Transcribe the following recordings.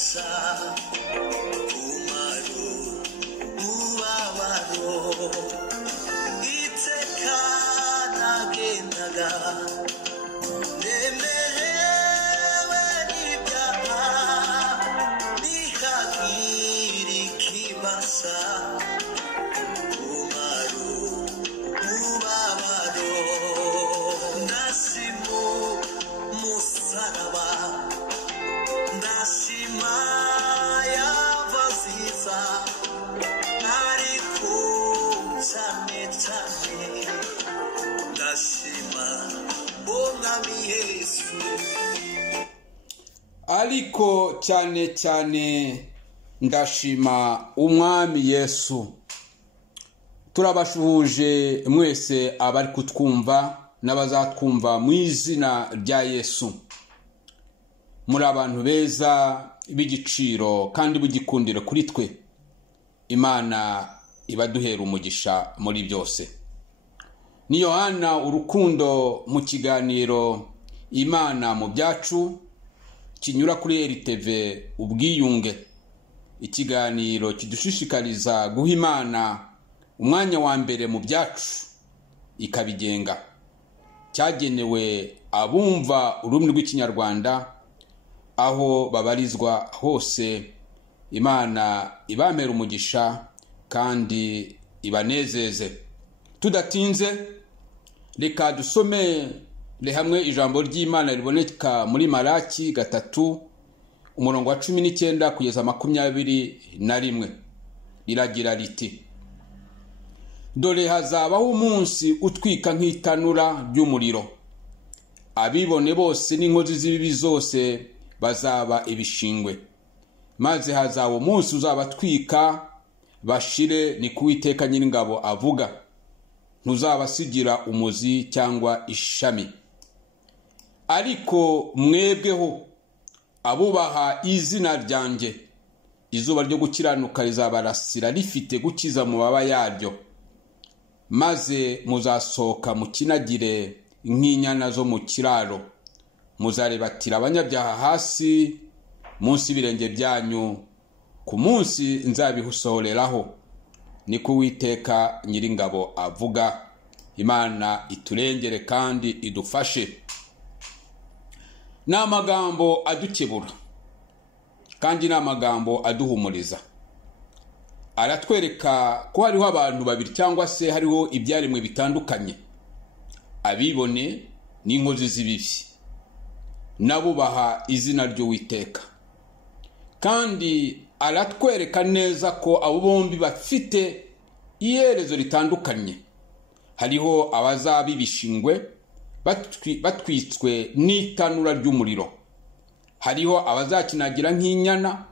kibasa umaro ubabaro iteka nagendaga nemerewe n'ibyaha nihagiri kibasa umaro ubabaro ndasimu musaraba ndashima yavaziza ariko cyane cyane ndashima umwami Yesu ariko cyane cyane ndashima umwami Yesu. Turabashuhuje mwese abari kutwumva n'abazatwumva mu izina rya Yesu. Muri abantu beza b'igiciro kandi bugikundira kuri twe. Imana ibaduhera umugisha muri byose. Ni Yohana urukundo mu kiganiro Imana mu byacu kinyura kuri RTV ubwiyunge. Ikiganiro kidushishikariza guha Imana umwanya wa mbere mu byacu ikabigenga. Cyagenewe abumva ururimi rw'ikinyarwanda aho babarizwa hose. Imana ibamera umugisha kandi ibanezeze. Tudatinze reka dusome hamwe ijambo ry'Imana riboneka muri Malaki 3:19 kugeza 21. Riragira riti: dore hazabaho umunsi utwika nk'itanura ry'umuriro. Abibone bose n'inkozi z'ibibi zose bazaba ibishingwe. Maze hazaba umunsi uzabatwika bashire, ni Uwiteka Nyiringabo avuga. Ntuzabasigira umuzi cyangwa ishami. Ariko mwebweho abubaha izina ryanjye, izuba ryo gukiranuka rizabarasira rifite gukiza mu mababa yaryo. Maze muzasohoka mukinagire nk'inyana zo mu kiraro. Muzarebatira abanyabyaha hasi munsi y'ibirenge byanyu. Ku munsi nzabihusohoreraho, ni Uwiteka Nyiringabo avuga. Imana iturengere kandi idufashe. N'amagambo adukebura kandi n'amagambo aduhumuriza. Aratwereka ko hariho abantu babiri cyangwa se hariho ibyaremwe bitandukanye: abibone n'inkozi z'ibibi, n'abubaha izina ry'Uwiteka. Kandi aratwereka neza ko abo bombi bafite iherezo ritandukanye. Hariho abazaba ibishingwe batwitswe n'itanura ry'umuriro. Hariho abazakinagira nk'inyana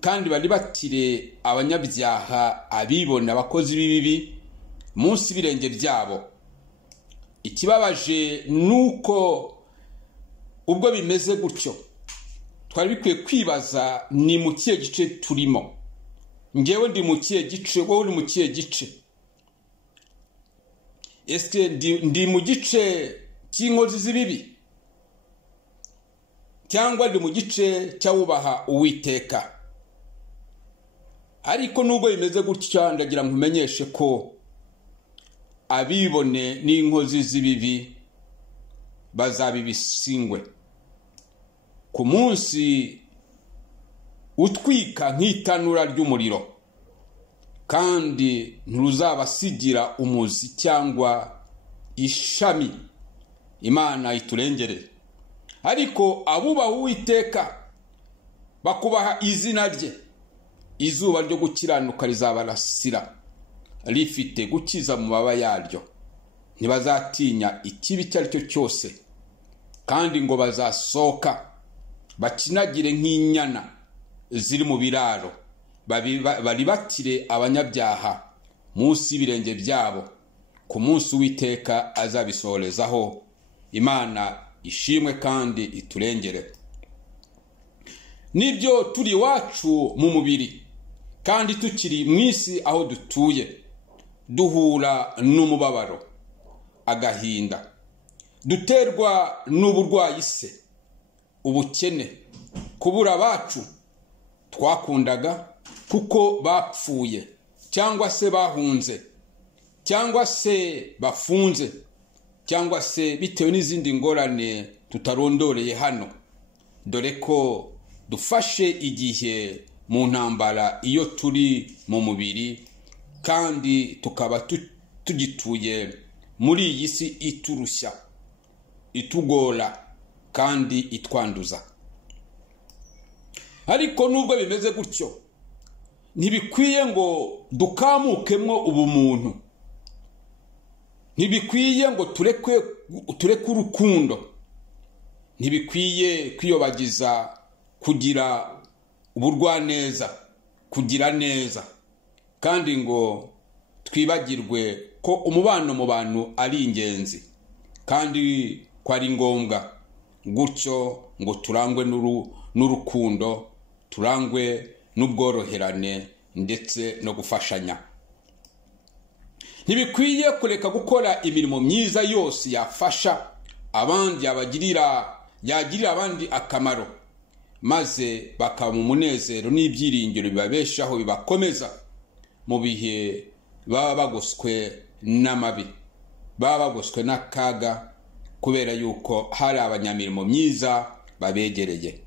kandi bari batire abanyabyaha, abibona, abakozi b'ibibi munsi y'ibirenge byabo. Ikibabaje nuko ubwo bimeze gutyo twari bikwiye kwibaza ni mu kihe gice turimo. Ngewe ndi mu kihe gice, wowe uri mu kihe gice? Ese ndi mu gice cy'inkozi z'ibibi cyangwa ndi mu gice cy'abubaha Uwiteka? Ariko nubwo bimeze gutya, ndagira ngo umenyeshe ko abibone n'inkozi z'ibibi bazabibisingwe ku munsi utwika nk'itanura ry'umuriro, kandi nturuzabasigira umuzi cyangwa ishami. Imana iturengere. Ariko abubaha Uwiteka bakubaha izina rye, izuba ryo gukiranuka rizabarasira rifite gukiza mu mababa yaryo. Ntibazatinya ikibi icyo ari cyo cyose, kandi ngo bazasohoka bakinagire nk'inyana ziri mu biraro. Baribatire abanyabyaha munsi y'ibirenge byabo. Ku munsi Uwiteka azabisohorezaho. Imana ishimwe kandi iturengere. Nibyo turi wacu mu mubiri, kandi tukiri mu isi aho dutuye duhura n'umubabaro, agahinda, duterwa n'uburwayi se, ubukene, kubura abacu, twakundaga kuko bapfuye cyangwa se bahunze cyangwa se bafunze cyangwa se bitewe n'izindi ngorane tutarondoreye hano. Dore ko dufashe igihe mu ntambara iyo turi mu mubiri, kandi tukaba tugituye muri iyi si iturushya, itugora kandi itwanduza. Ariko nubwo bimeze gutyo, ntibikwiye ngo dukamukemwo ubumuntu, ntibikwiye ngo tureke urukundo, ntibikwiye kwiyobagiza kugira uburwaneza, kugira neza, kandi ngo twibagirwe ko umubano mu bantu ari ingenzi kandi ko ari ngombwa. Gutyo ngo turangwe n'urukundo, turangwe n'ubworoherane ndetse no gufashanya. Ntibikwiye kureka gukora imirimo myiza yose yafasha abandi, yagirira abandi akamaro, maze bakaba mu munezero n'ibyiringiro bibabeshaho, bibakomeza mu bihe baba bagoswe n'amabi, baba bagoswe n'akaga, kubera yuko hari abanyamirimo myiza babegereye.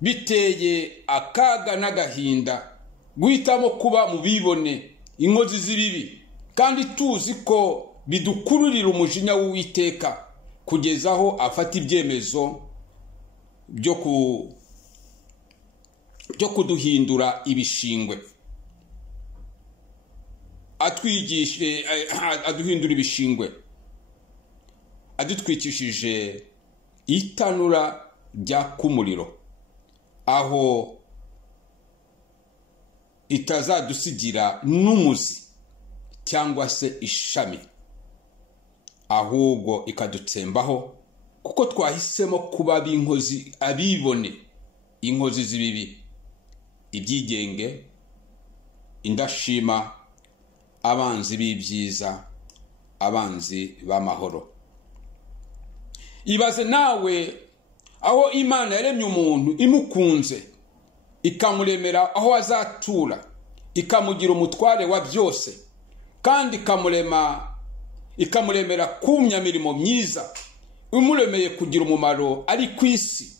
Biteye akaga n'agahinda guhitamo kuba mu bibone, inkozi z'ibibi, kandi tuzi ko bidukururira umujinya w'Uwiteka kugeza aho afata ibyemezo byo kuduhindura ibishingwe, aduhindura ibishingwe, adutwikishije itanura ryaka umuriro, aho itazadusigira n'umuzi cyangwa se ishami, ahubwo ikadutsembaho, kuko twahisemo kuba abibone, inkozi z'ibibi, ibyigenge, indashima, abanzi b'ibyiza, abanzi b'amahoro. Ibaze nawe aho Imana yaremye umuntu imukunze, ikamuremera aho azatura, ikamugira umutware wa byose, kandi ikamuremera kumyamirimo myiza, imuremeye kugira umumaro ari ku isi,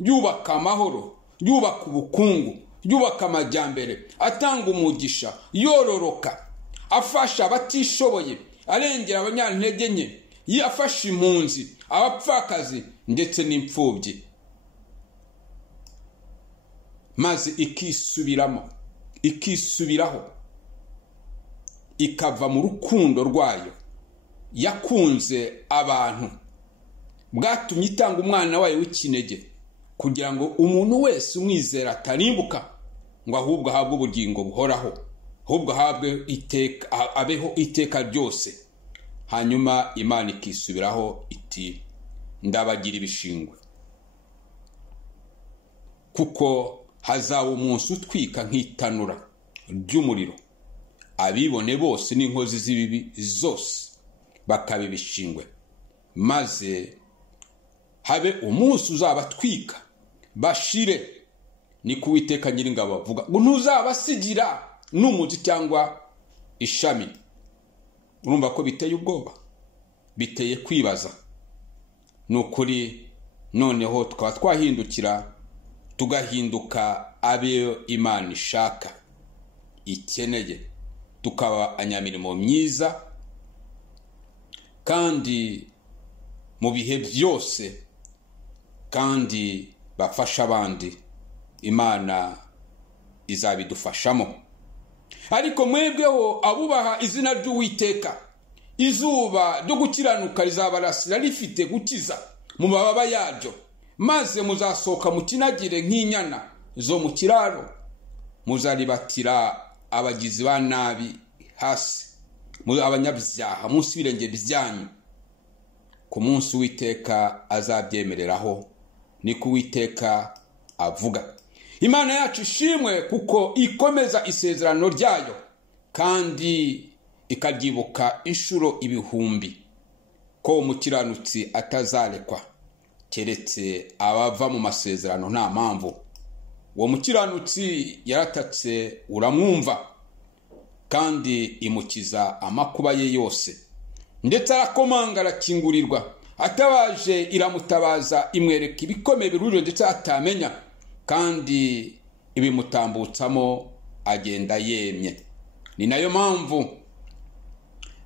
yubaka amahoro, yubaka ubukungu, yubaka amajyambere, atanga umugisha, yororoka, afasha abatishoboye, arengera abanyantege nke, yafasha impunzi, abapfakazi ndetse n'imfubyi, maze ikisubiraho, ikava mu rukundo rwayo yakunze abantu, bwatumye itanga umwana wayo w'ikinege, kugira ngo umuntu wese umwizera atarimbuka, ngo ahubwo ahabwe ubugingo buhoraho, ahubwo abeho iteka ryose. Hanyuma Imana ikisubiraho iti, ndabagira ibishingwe, kuko hazaba umunsi utwika nk'itanura ry'umuriro, abibone bose n'inkozi z'ibibi zose bakaba ibishingwe, maze habe umunsi uzabatwika bashire, ni ku Uwiteka Nyiringabo avuga, ngo ntuzabasigira n'umuzi cyangwa ishami. Urumva ko biteye ubwoba, biteye kwibaza. Ni ukuri noneho tukaba twahindukira, tugahinduka abeyo Imana ishaka, ikeneye, tukaba anyamirimo myiza, kandi mu bihe byose, kandi bafasha abandi. Imana izabidufashamo. Ariko mwebweho abubaha izina ry'Uwiteka, izuba ryo gukiranuka rizabarasira rifite gukiza mu mababa yaryo, maze muzasohoka mukinagire nk'inyana zo mu kiraro, muzaribatira abagizi ba nabi hasi, abanyabyaha munsi y'ibirenge byanyu. Ku munsi Uwiteka azabyemereraho, ni ku Uwiteka avuga. Imana yacu ishimwe kuko ikomeza isezerano ryayo, kandi ikabyibuka inshuro ibihumbi, ko umukiranutsi atazarekwa keretse abava mu masezerano nta mpamvu. uwo mukiranutsi yaratatse uramwumva kandi imukiza amakuba ye yose, ndetse arakomanga arakingurirwa, atabaje iramutabaza imwereka ibikomeye biruje ndetse atamenya, kandi ibimutambutsamo agenda yemye. Ni nayo mpamvu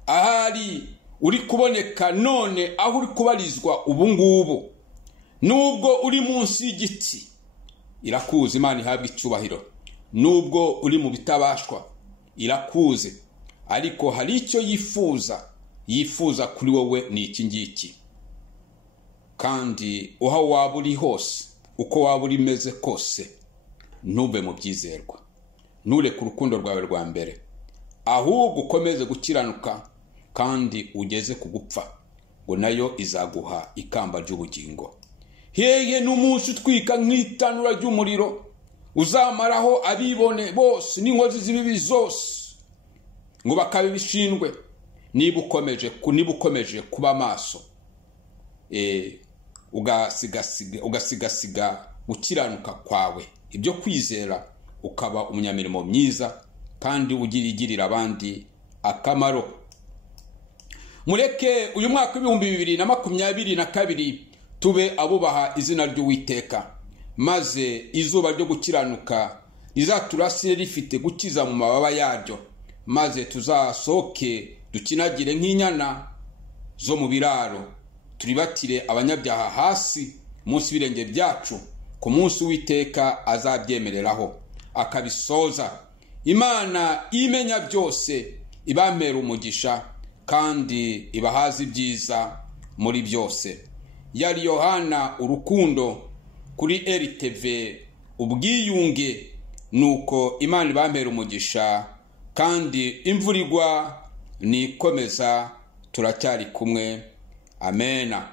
ahari uri kuboneka none, aho uri kubarizwa ubu ngubu, nubwo uri munsi y'igiti irakuzi, Imana ihabwa icyubahiro. Nubwo uri mu bitabashwa irakuze, ariko hari icyo yifuza kuri wowe, ni iki ngiki. Kandi aho waba uri hose, uko waba uri meze kose, ntube mu byizerwa, ntureke urukundo rwawe rwa mbere, ahubwo ukomeze gukiranuka kandi ugeze ku gupfa, ngo nayo izaguha ikamba ry'ubugingo. Hehe n'umunsi utwika nk'itanura ry'umuriro, uzamaraho abibone bose n'inkozi z'ibibi zose, ngo bakabe bishindwe, niba ukomeje kuba maso, ugasigasiga gukiranuka kwawe, ibyo kwizera, ukaba umunyamirimo myiza kandi ugirira abandi akamaro. Mureke uyu mwaka w'2022 tube abubaha izina ry'Uwiteka, maze izuba ryo gukiranuka rizaturasire rifite gukiza mu mababa yaryo, maze tuzasohoke dukinagire nk'inyana zo mu biraro, turibatire abanyabyaha hasi munsi y'ibirenge byacu, ku munsi Uwiteka azabyemereraho akabisoza. Imana imenya byose ibamera umugisha kandi ibahaza ibyiza muri byose. Yari Yohana Urukundo kuri RTV Ubwiyunge. Nuko Imana ibamera umugisha kandi imvura igwa nikomeza, turacyari kumwe. Amena.